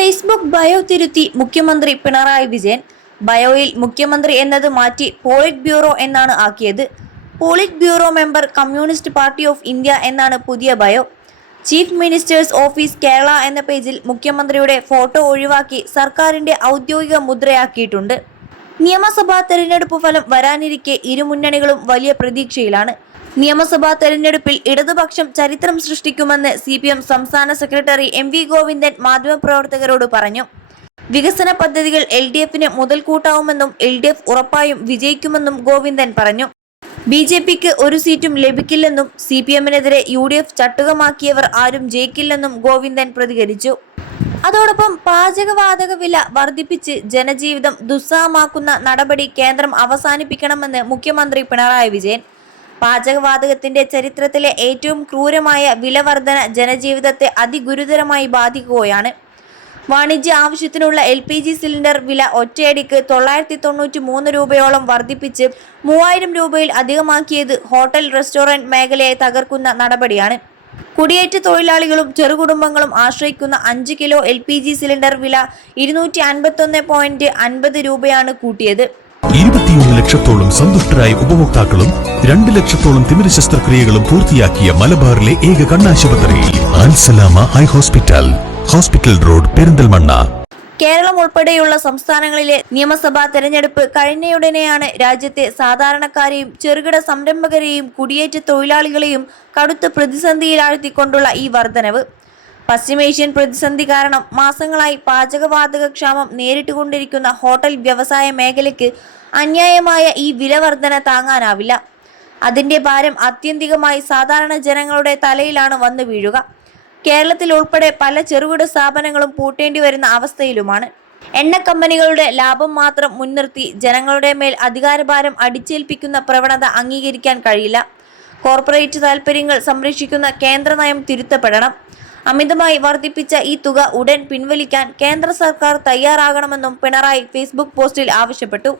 Facebook bio തിരുത്തി മുഖ്യമന്ത്രി പിണറായി വിജയൻ. ബയോയിൽ മുഖ്യമന്ത്രി എന്നത് മാറ്റി പോളിറ്റ് ബ്യൂറോ എന്നാണ് ആക്കിയത്. Polit bureau member communist party of India എന്നാണ് പുതിയ bio. Chief ministers office Kerala എന്ന പേജിൽ മുഖ്യമന്ത്രിയുടെ ഫോട്ടോ ഒഴിവാക്കി സർക്കാരിന്റെ ഔദ്യോഗിക മുദ്രയാക്കിയിട്ടുണ്ട്. നിയമസഭാ തെരഞ്ഞെടുപ്പ് ഫലം വരാനിരിക്കെ ഇരുമുന്നണികളും വലിയ പ്രതീക്ഷയിലാണ്. നിയമസഭാ തെരഞ്ഞെടുപ്പിൽ ഇടതുപക്ഷം ചരിത്രം സൃഷ്ടിക്കുമെന്ന് CPM സംസ്ഥാന സെക്രട്ടറി MV ഗോവിന്ദൻ മാധ്യമപ്രവർത്തകരോട് പറഞ്ഞു. വികസന പദ്ധതികൾ LDFന് മുതൽക്കൂട്ടാവുമെന്നും LDF ഉറപ്പായും വിജയിക്കുമെന്നും ഗോവിന്ദൻ പറഞ്ഞു. BJPക്ക് ഒരു സീറ്റും ലഭിക്കില്ലെന്നും CPMനെതിരെ UDF ചട്ടുകമാക്കിയവർ ആരും ജയിക്കില്ലെന്നും ഗോവിന്ദൻ പ്രതികരിച്ചു. അതോടൊപ്പം പാചകവാതക വില വർദ്ധിപ്പിച്ച് ജനജീവിതം ദുസ്സഹമാക്കുന്ന നടപടി കേന്ദ്രം അവസാനിപ്പിക്കണമെന്ന് മുഖ്യമന്ത്രി പിണറായി വിജയൻ. പാചകവാതകത്തിന്റെ ചരിത്രത്തിലെ ഏറ്റവും ക്രൂരമായ വിലവർധന ജനജീവിതത്തെ അതിഗുരുതരമായി ബാധിക്കുകയാണ്. വാണിജ്യ ആവശ്യത്തിനുള്ള LPG സിലിണ്ടർ വില ഒറ്റയടിക്ക് 993 രൂപയോളം വർദ്ധിപ്പിച്ച് 3000 രൂപയിൽ അധികമാക്കിയത് ഹോട്ടൽ റെസ്റ്റോറന്റ് മേഖലയെ തകർക്കുന്ന നടപടിയാണ്. കുടിയേറ്റ തൊഴിലാളികളും ചെറുകുടുംബങ്ങളും ആശ്രയിക്കുന്ന 5 കിലോ LPG സിലിണ്ടർ വില 251.50 രൂപയാണ് കൂട്ടിയത്. 21 ലക്ഷത്തോളം സന്തുഷ്ടരായ ഉപഭോക്താക്കളും 2 ലക്ഷത്തോളം തിമിര ശസ്ത്രക്രിയകളും പൂർത്തിയാക്കിയ മലബാറിലെ ഏക കണ്ണാശുപത്രി Al Salama eye hospital, hospital road, Perinthalmanna. Keralam ഉൾപ്പെടെയുള്ള സംസ്ഥാനങ്ങളിലെ നിയമസഭാ തെരഞ്ഞെടുപ്പ് കഴിഞ്ഞയുടനെയാണ് രാജ്യത്തെ സാധാരണക്കാരെയും ചെറുകിട സംരംഭകരെയും കുടിയേറ്റ തൊഴിലാളികളെയും കടുത്ത പ്രതിസന്ധിയിലാഴ്ത്തിക്കൊണ്ടുള്ള ഈ വർധനവ്. പശ്ചിമേഷ്യൻ പ്രതിസന്ധി കാരണം മാസങ്ങളായി പാചകവാതക ക്ഷാമം നേരിട്ടുകൊണ്ടിരിക്കുന്ന ഹോട്ടൽ വ്യവസായ മേഖലയ്ക്ക് അന്യായമായ ഈ വിലവർധന താങ്ങാനാവില്ല. അതിന്റെ ഭാരം ആത്യന്തികമായി സാധാരണ ജനങ്ങളുടെ തലയിലാണ് വന്നു വീഴുക. കേരളത്തിൽ ഉൾപ്പെടെ പല ചെറുകിട സ്ഥാപനങ്ങളും പൂട്ടേണ്ടി വരുന്ന അവസ്ഥയിലുമാണ്. എണ്ണ കമ്പനികളുടെ ലാഭം മാത്രം മുൻനിർത്തി ജനങ്ങളുടെ മേൽ അധികാരഭാരം അടിച്ചേൽപ്പിക്കുന്ന പ്രവണത അംഗീകരിക്കാൻ കഴിയില്ല. കോർപ്പറേറ്റ് താൽപര്യങ്ങൾ സംരക്ഷിക്കുന്ന കേന്ദ്ര നയം തിരുത്തപ്പെടണം. അമിതമായി വർദ്ധിപ്പിച്ച ഈ തുക ഉടൻ പിൻവലിക്കാൻ കേന്ദ്ര സർക്കാർ തയ്യാറാകണമെന്നും പിണറായി ഫേസ്ബുക്ക് പോസ്റ്റിൽ ആവശ്യപ്പെട്ടു.